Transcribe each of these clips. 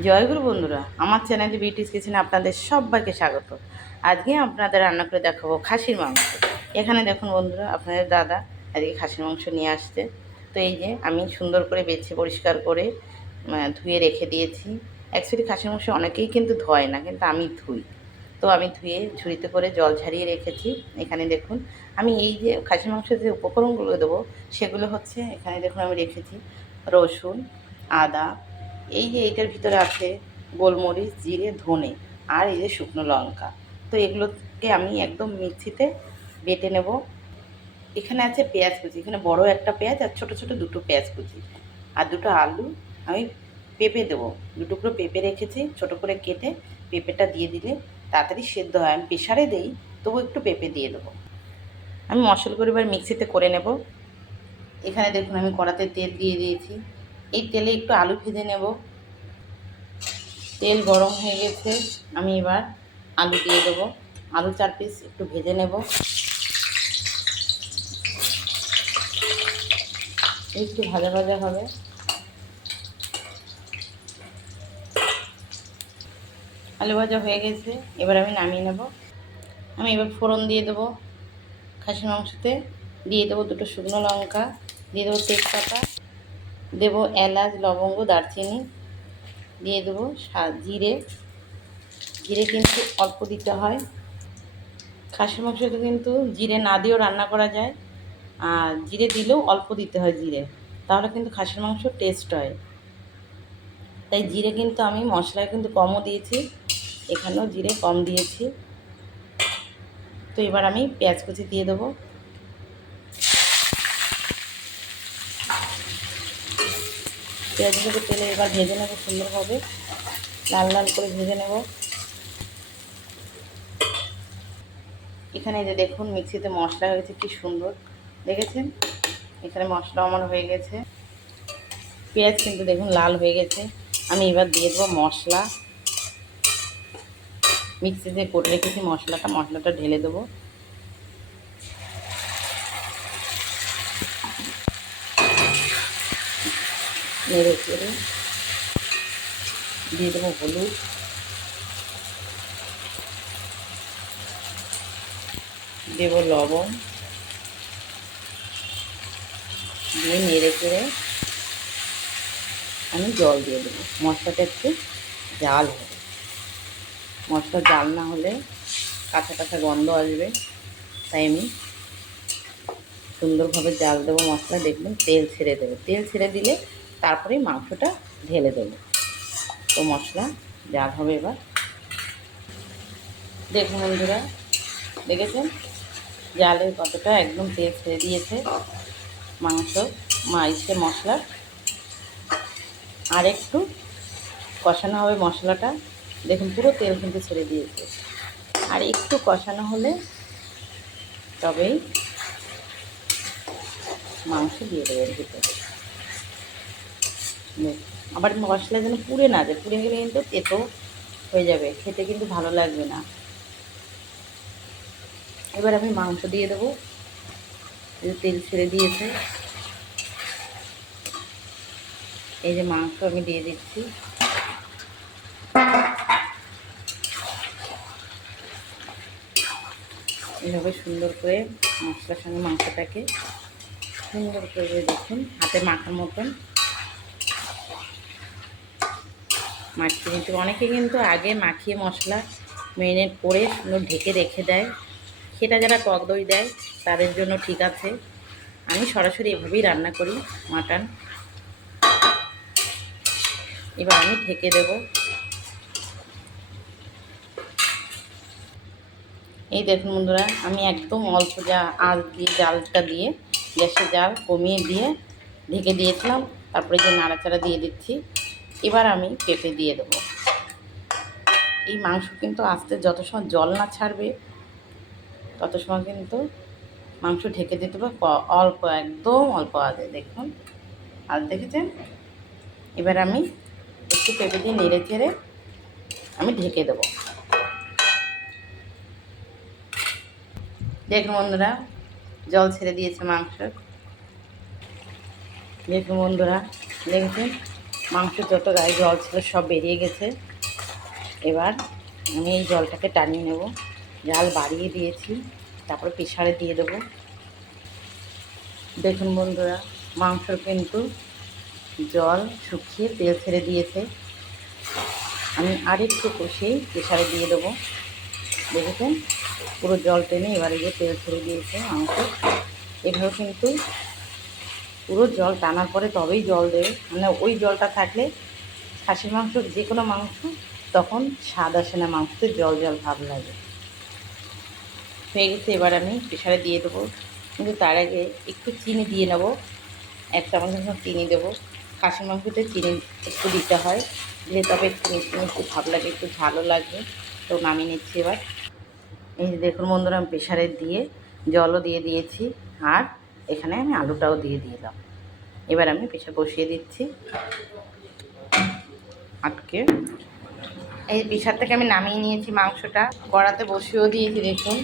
জয়গুরু বন্ধুরা, আমার চ্যানেলে বিউটিস কিচেনে আপনাদের সবাইকে স্বাগত। আজকে আপনাদের রান্না করে দেখাবো খাসির মাংস। এখানে দেখুন বন্ধুরা, আপনাদের দাদা আজকে খাসির মাংস নিয়ে আসছে। তো এই যে আমি সুন্দর করে বেছে পরিষ্কার করে ধুয়ে রেখে দিয়েছি। অ্যাকচুয়ালি খাসির মাংস অনেকেই কিন্তু ধোয় না, কিন্তু আমি ধুই। তো আমি ধুয়ে ঝুড়িতে করে জল ঝারিয়ে রেখেছি। এখানে দেখুন আমি এই যে খাসির মাংসের যে উপকরণগুলো দেবো সেগুলো হচ্ছে, এখানে দেখুন আমি রেখেছি রসুন, আদা, এই যে এইটার ভিতরে আছে গোলমরিচ, জিরে, ধনে, আর এই যে শুকনো লঙ্কা। তো এগুলোকে আমি একদম মিক্সিতে বেটে নেব। এখানে আছে পেঁয়াজ কুচি, এখানে বড় একটা পেঁয়াজ আর ছোট ছোট দুটো পেঁয়াজ কুচি, আর দুটো আলু। আমি পেঁপে দেবো, দুটুকরো পেঁপে রেখেছি ছোট করে কেটে। পেঁপেটা দিয়ে দিলে তাড়াতাড়ি সেদ্ধ হয়। আমি প্রেশারে দিই, তবু একটু পেঁপে দিয়ে দেবো। আমি মশলা করে এবার মিক্সিতে করে নেব। এখানে দেখুন আমি কড়াতে তেল দিয়ে দিয়েছি। এই তেলে একটু আলু ভেজে নেব। তেল গরম হয়ে গেছে, আমি এবার আলু দিয়ে দেবো। আলু 4 পিস একটু ভেজে নেব। একটু ভাজা ভাজা হবে। আলু ভাজা হয়ে গেছে, এবার আমি নামিয়ে নেব। আমি এবার ফোড়ন দিয়ে দেবো। খাসির মাংসতে দিয়ে দেবো দুটো শুকনো লঙ্কা, দিয়ে দেবো তেজপাতা, দেবো এলাচ, লবঙ্গ, দারচিনি, দিয়ে দেবো জিরে। জিরে কিন্তু অল্প দিতে হয়। খাসির মাংসতে কিন্তু জিরে না দিয়েও রান্না করা যায়, আর জিরে দিলেও অল্প দিতে হয় জিরে, তাহলে কিন্তু খাসির মাংস টেস্ট হয়। তাই জিরে কিন্তু আমি মশলায় কিন্তু কমও দিয়েছি, এখানেও জিরে কম দিয়েছি। তো এবার আমি পেঁয়াজ কুচি দিয়ে দেবো। পেঁয়াজগুলোকে তেলে এবার ভেজে নেবো সুন্দরভাবে, লাল লাল করে ভেজে নেব। এখানে যে দেখুন মিক্সিতে মশলা হয়েছে, কি সুন্দর দেখেছেন। এখানে মশলা আমার হয়ে গেছে, পেঁয়াজ কিন্তু দেখুন লাল হয়ে গেছে। আমি এবার দিয়ে দেবো মশলা, মিক্সিতে করে রেখেছি মশলাটা ঢেলে দেবো। নেড়ে চেড়ে দিয়ে দেবো হলুদ, দেবো লবণ, দিয়ে নেড়ে চেড়ে আমি জল দিয়ে দেবো। মশলাটা একটু জাল হবে, মশলা জাল না হলে কাঁচা কাঁচা গন্ধ আসবে। তাই আমি সুন্দরভাবে জাল দেবো মশলা। দেখবেন তেল ছেড়ে দেবে, তেল ছেড়ে দিলে তারপরেই মাংসটা ঢেলে দেবো। তো মশলা জাল হবে এবার। দেখুন বন্ধুরা, দেখেছেন জালের কতটা একদম তেল ছেড়ে দিয়েছে মাংস মশলা। আর একটু কষানো হবে মশলাটা। দেখুন পুরো তেল কিন্তু ছেড়ে দিয়েছে। আর একটু কষানো হলে তবেই মাংস দিয়ে দেবে ভিতরে। আবার মশলা যেন পুড়ে না যায়, পুড়ে গেলে কিন্তু তেতো হয়ে যাবে, খেতে কিন্তু ভালো লাগবে না। এবার আমি মাংস দিয়ে দেবো, তেল ছেড়ে দিয়েছে। এই যে মাংস আমি দিয়ে দিচ্ছি। এইভাবে সুন্দর করে মশলার সঙ্গে মাংসটাকে সুন্দর করে দেখুন হাতে মাখার মতন মাখিয়ে নিতে। অনেকে কিন্তু আগে মাখিয়ে মশলা ম্যারিনেট করে সুন্দর ঢেকে রেখে দেয়, সেটা যারা টক দই দেয় তাদের জন্য ঠিক আছে। আমি সরাসরি এভাবেই রান্না করি মাটন। এবার আমি ঢেকে দেব। এই দেখুন বন্ধুরা, আমি একদম অল্প আঁচ দিয়ে জালটা দিয়ে গ্যাসের জাল কমিয়ে দিয়ে ঢেকে দিয়েছিলাম। তারপরে যে নাড়াচাড়া দিয়ে দিচ্ছি। এবার আমি পেঁপে দিয়ে দেবো। এই মাংস কিন্তু আস্তে যত সময় জল না ছাড়বে তত সময় কিন্তু মাংস ঢেকে দিতে হবে অল্প, একদম অল্প আঁচে। দেখুন আর দেখেছেন। এবার আমি একটু পেঁপে দিয়ে নেড়ে চেড়ে আমি ঢেকে দেবো। দেখুন বন্ধুরা, জল ছেড়ে দিয়েছে মাংস। দেখুন বন্ধুরা, দেখেছেন মাংসের যত গায়ে জল ছিল সব বেরিয়ে গেছে। এবার আমি এই জলটাকে টানিয়ে নেব। জাল বাড়িয়ে দিয়েছি, তারপরে প্রেসারে দিয়ে দেবো। দেখুন বন্ধুরা, মাংসর কিন্তু জল শুকিয়ে তেল ছেড়ে দিয়েছে। আমি আরেকটু কষিয়ে প্রেসারে দিয়ে দেবো। দেখেছেন পুরো জল টেনে এবারে যে তেল ছেড়ে দিয়েছে মাংস। এভাবে কিন্তু পুরো জল টানার পরে তবেই জল দেবে, মানে ওই জলটা থাকলে খাসির মাংস যে কোনো মাংস তখন স্বাদ আসে না, মাংসতে জল জল ভাব লাগে। হয়ে গেছে, এবার আমি প্রেসারে দিয়ে দেবো। কিন্তু তার আগে একটু চিনি দিয়ে নেব, 1 চামচ মতো চিনি দেবো। খাসির মাংসতে চিনি একটু দিতে হয়, দিলে তবে একটু মিষ্টি মিষ্টি ভাব লাগে, একটু ঝালও লাগবে। তো নামিয়ে নিচ্ছি এবার। এই যে দেখুন বন্ধুরা, আমি প্রেসারে দিয়ে জলও দিয়ে দিয়েছি, আর এখানে আমি আলুটাও দিয়ে দিলাম। এবার আমি প্রেসার বসিয়ে দিচ্ছি আটকে। এই প্রেসার থেকে আমি নামিয়ে নিয়েছি মাংসটা, কড়াতে বসিয়েও দিয়েছি। দেখুন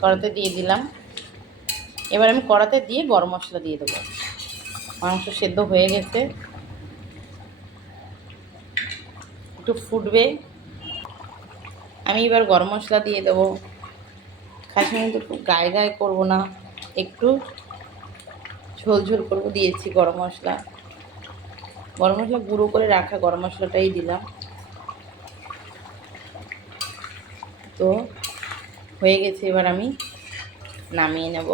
কড়াতে দিয়ে দিলাম। এবার আমি কড়াতে দিয়ে গরম মশলা দিয়ে দেবো। মাংস সেদ্ধ হয়ে গেছে, একটু ফুটবে। আমি এবার গরম মশলা দিয়ে দেবো। খাসি কিন্তু খুব গায়ে গায়ে করবো না, একটু ঝোল ঝোল করবো। দিয়েছি গরম মশলা, গরম মশলা গুঁড়ো করে রাখা গরম মশলাটাই দিলাম। তো হয়ে গেছে, এবার আমি নামিয়ে নেব।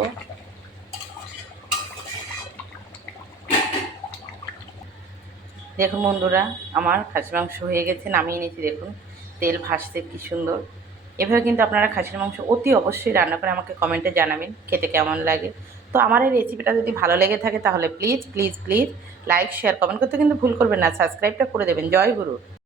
দেখুন বন্ধুরা, আমার খাসির মাংস হয়ে গেছে, নামিয়ে নিয়েছি। দেখুন তেল ভাসছে কি সুন্দর। এভাবে কিন্তু আপনারা খাসির মাংস অতি অবশ্যই রান্না করে আমাকে কমেন্টে জানাবেন খেতে কেমন লাগে। তো আমার এই রেসিপিটা যদি ভালো লেগে থাকে তাহলে please please please like share comment করতে কিন্তু ভুল করবেন না, সাবস্ক্রাইবটা করে দেবেন। জয় গুরু।